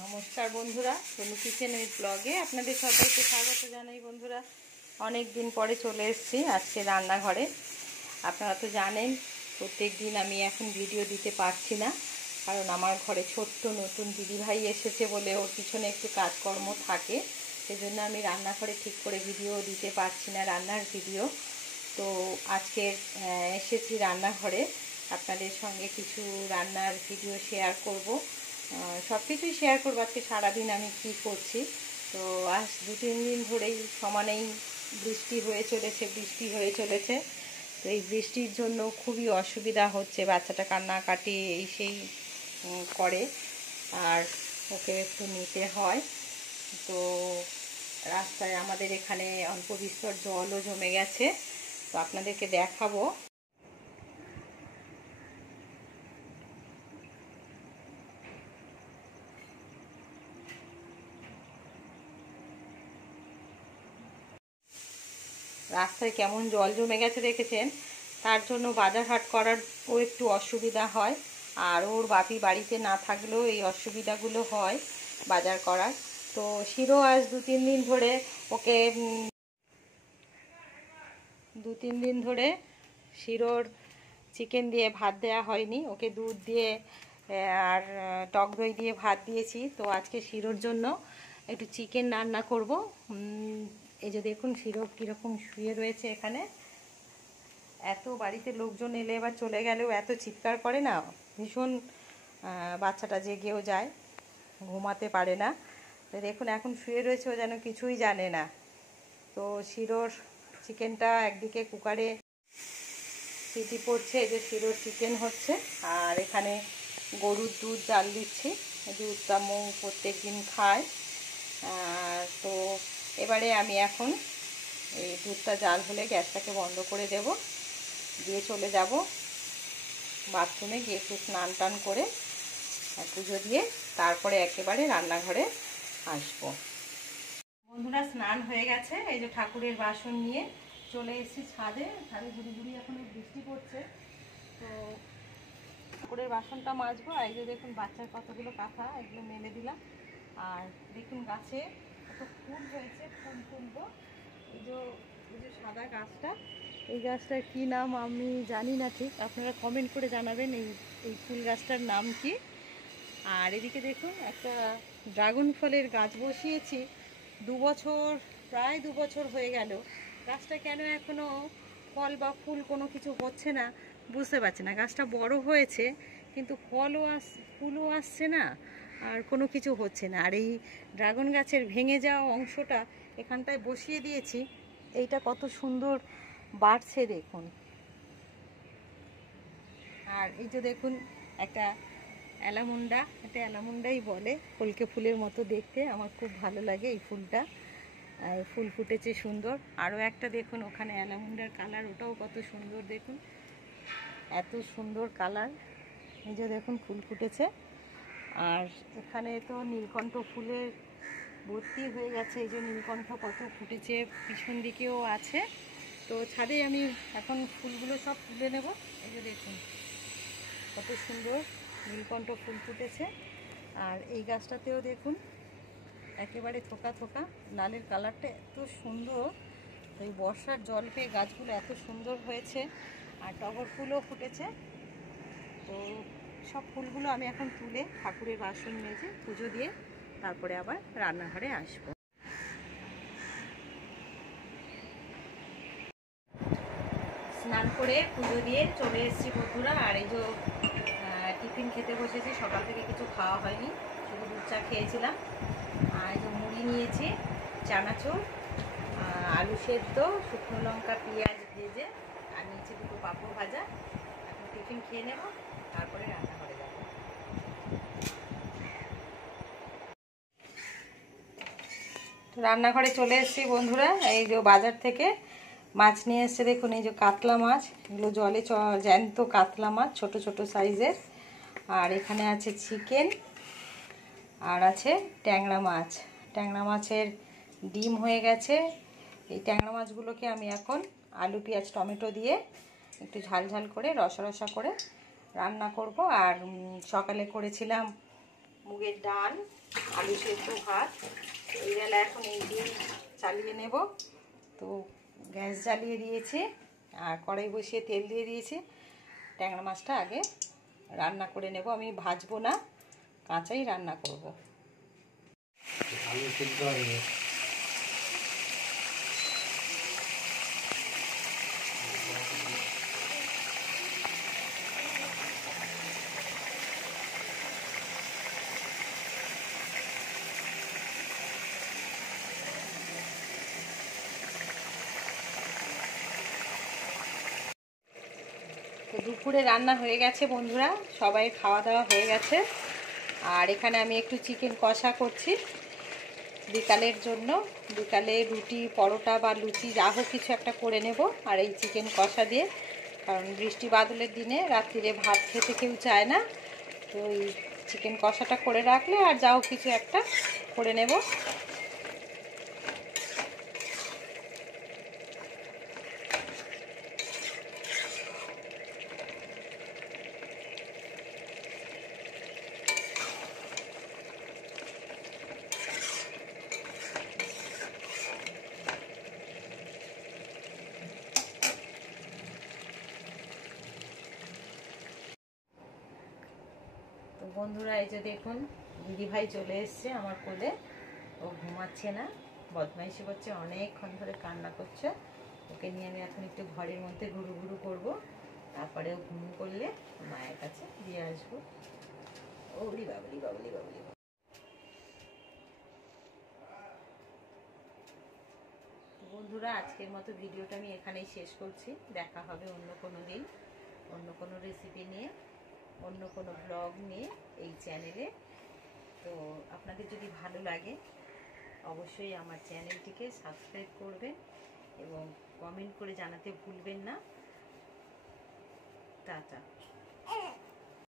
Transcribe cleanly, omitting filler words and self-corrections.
নমস্কার বন্ধুরা, তনু kitchen with ব্লগে আপনাদের সবাইকে স্বাগত জানাই। বন্ধুরা, অনেক দিন পরে চলে এসেছি আজকে রান্নাঘরে। আপনারা তো জানেন প্রত্যেক দিন আমি এখন ভিডিও দিতে পারছি না, কারণ আমার ঘরে ছোট্ট নতুন দিদিভাই এসেছে বলে ওর পিছনে একটু কাজকর্ম থাকে, সেজন্য আমি রান্নাঘরে ঠিক করে ভিডিও দিতে পারছি না, রান্নার ভিডিও। তো আজকে এসেছি রান্নাঘরে, আপনাদের সঙ্গে কিছু রান্নার ভিডিও শেয়ার করব, সব কিছুই শেয়ার করবো। আজকে সারাদিন আমি কি করছি। তো আজ 2-3 দিন ধরেই সমানেই বৃষ্টি হয়ে চলেছে। তো এই বৃষ্টির জন্য খুবই অসুবিধা হচ্ছে, বাচ্চাটা কান্নাকাটি এই সেই করে, আর ওকে একটু নিতে হয়। তো রাস্তায় আমাদের এখানে অল্প বিস্তর জলও জমে গেছে, তো আপনাদেরকে দেখাবো। রাস্তায় কেমন জল জমে গেছে দেখেছেন, তার জন্য বাজার হাট করারও একটু অসুবিধা হয়, আর ওর বাপি বাড়িতে না থাকলেও এই অসুবিধাগুলো হয় বাজার করার। তো শিরো আজ 2-3 দিন ধরে ওকে 2-3 দিন ধরে শিরোর চিকেন দিয়ে ভাত দেওয়া হয়নি, ওকে দুধ দিয়ে আর টক দই দিয়ে ভাত দিয়েছি। তো আজকে শিরোর জন্য একটু চিকেন রান্না করব। এই যে দেখুন শিরো কীরকম শুয়ে রয়েছে এখানে। এত বাড়িতে লোকজন এলে এবার চলে গেলেও এত চিৎকার করে না, ভীষণ, বাচ্চাটা জেগেও যায়, ঘুমাতে পারে না। তো দেখুন এখন শুয়ে রয়েছে, ও যেন কিছুই জানে না। তো শিরোর চিকেনটা একদিকে কুকারে সিটি পড়ছে, এই যে শিরোর চিকেন হচ্ছে, আর এখানে গরুর দুধ জাল দিচ্ছি। দুধটা মৌ প্রত্যেক দিন খায়। তো এবারে আমি এখন এই দুধটা জাল হলে গ্যাসটাকে বন্ধ করে দেব, দিয়ে চলে যাব বাথরুমে, গিয়ে একটু স্নান টান করে পুজো দিয়ে তারপরে একেবারে রান্নাঘরে আসবো। বন্ধুরা, স্নান হয়ে গেছে, এই যে ঠাকুরের বাসন নিয়ে চলে এসেছি ছাদে ঝুড়ি এখন বৃষ্টি পড়ছে। তো ঠাকুরের বাসনটা মাজবো, আর এই যে দেখুন বাচ্চার কতগুলো কাঁথা, এগুলো মেলে দিলাম। আর দেখুন গাছে কত ফুল হয়েছে, ফুল তুলবো। এই যে সাদা গাছটা, এই গাছটার কী নাম আমি জানি না ঠিক, আপনারা কমেন্ট করে জানাবেন এই ফুল গাছটার নাম কি। আর এদিকে দেখুন একটা ড্রাগন ফলের গাছ বসিয়েছি, প্রায় 2 বছর হয়ে গেল। গাছটা কেন এখনও ফল বা ফুল কোনো কিছু হচ্ছে না বুঝতে পারছি না। গাছটা বড় হয়েছে কিন্তু ফুলও আসছে না, আর কোনো কিছু হচ্ছে না। আর এই ড্রাগন গাছের ভেঙে যাওয়া অংশটা এখানটায় বসিয়ে দিয়েছি, এইটা কত সুন্দর বাড়ছে দেখুন। আর এই যে দেখুন একটা অ্যালামুন্ডা, এটা অ্যালামুন্ডাই বলে, কলকে ফুলের মতো দেখতে, আমার খুব ভালো লাগে এই ফুলটা। ফুল ফুটেছে সুন্দর। আরও একটা দেখুন ওখানে অ্যালামুন্ডার কালার, ওটাও কত সুন্দর দেখুন, এত সুন্দর কালার। এই যে দেখুন ফুল ফুটেছে। আর এখানে তো নীলকণ্ঠ ফুলের ভর্তি হয়ে গেছে, এই যে নীলকণ্ঠ কত ফুটেছে, পিছন দিকেও আছে। তো ছাদে আমি এখন ফুলগুলো সব তুলে নেব। এই যে দেখুন কত সুন্দর নীলকণ্ঠ ফুল ফুটেছে। আর এই গাছটাতেও দেখুন একেবারে থোকা থোকা লালের কালারটা এত সুন্দর। এই বর্ষার জল পেয়ে গাছগুলো এত সুন্দর হয়েছে, আর টগর ফুলও ফুটেছে। তো সব ফুলগুলো আমি এখন তুলে ঠাকুরের বাসন মেজে পুজো দিয়ে তারপরে আবার রান্নাঘরে আসবো। স্নান করে পুজো দিয়ে চলে এসেছি বন্ধুরা। আর এই যে টিফিন খেতে বসেছি, সকাল থেকে কিছু খাওয়া হয়নি, শুধু দুধ চা খেয়েছিলাম। আর এই যে মুড়ি নিয়েছি, চানাচুর, আলু সেদ্ধ, শুকনো লঙ্কা পেঁয়াজ ভেজে, আর নিয়েছি 2টো পাঁপড় ভাজা। এখন টিফিন খেয়ে নেব, তারপরে রান্নাঘরে যাব। রান্নাঘরে চলে এসেছি বন্ধুরা। এই যে বাজার থেকে মাছ নিয়ে এসছে, দেখুন এই যে কাতলা মাছ, এগুলো জলে জ্যান্ত কাতলা মাছ, ছোট ছোট সাইজের। আর এখানে আছে চিকেন, আর আছে ট্যাংরা মাছ। ট্যাংরা মাছের ডিম হয়ে গেছে। এই ট্যাংরা মাছগুলোকে আমি এখন আলু পেঁয়াজ টমেটো দিয়ে একটু ঝাল ঝাল করে রসা রসা করে রান্না করব। আর সকালে করেছিলাম মুগের ডাল, আলু সেদ্ধ ভাত। এই বেলা এখন এই দিয়ে চালিয়ে নেব। তো গ্যাস জ্বালিয়ে দিয়েছে আর কড়াই বসিয়ে তেল দিয়ে দিয়েছে। ট্যাংরা মাছটা আগে রান্না করে নেব, আমি ভাজবো না, কাঁচাই রান্না করব। আলু সিদ্ধ হয়ে তো দুপুরে রান্না হয়ে গেছে বন্ধুরা, সবাই খাওয়া দাওয়া হয়ে গেছে। আর এখানে আমি একটু চিকেন কষা করছি বিকালের জন্য। বিকালে রুটি, পরোটা বা লুচি যা হোক কিছু একটা করে নেব আর এই চিকেন কষা দিয়ে, কারণ বৃষ্টি বাদলের দিনে রাত্রিরে ভাত খেতে কেউ চায় না। তো এই চিকেন কষাটা করে রাখলে আর যা হোক কিছু একটা করে নেব। তো বন্ধুরা, এই যে দেখুন দিদিভাই চলে এসছে আমার কোলে। ও ঘুমাচ্ছে না, বদমাইশি করছে, অনেকক্ষণ ধরে কান্না করছে। ওকে নিয়ে আমি এখন একটু ঘরের মধ্যে ঘুরু ঘুরু করবো, তারপরে ও ঘুম করলে মায়ের কাছে দিয়ে আসবো। ওলি বাবলি বাবলি বাবলি। বন্ধুরা, আজকের মতো ভিডিওটা আমি এখানেই শেষ করছি। দেখা হবে অন্য কোনো দিন, অন্য কোনো রেসিপি নিয়ে, অন্য কোনো ব্লগ নিয়ে এই চ্যানেলে। তো আপনাদের যদি ভালো লাগে অবশ্যই আমার চ্যানেলটিকে সাবস্ক্রাইব করবেন এবং কমেন্ট করে জানাতে ভুলবেন না। টাটা।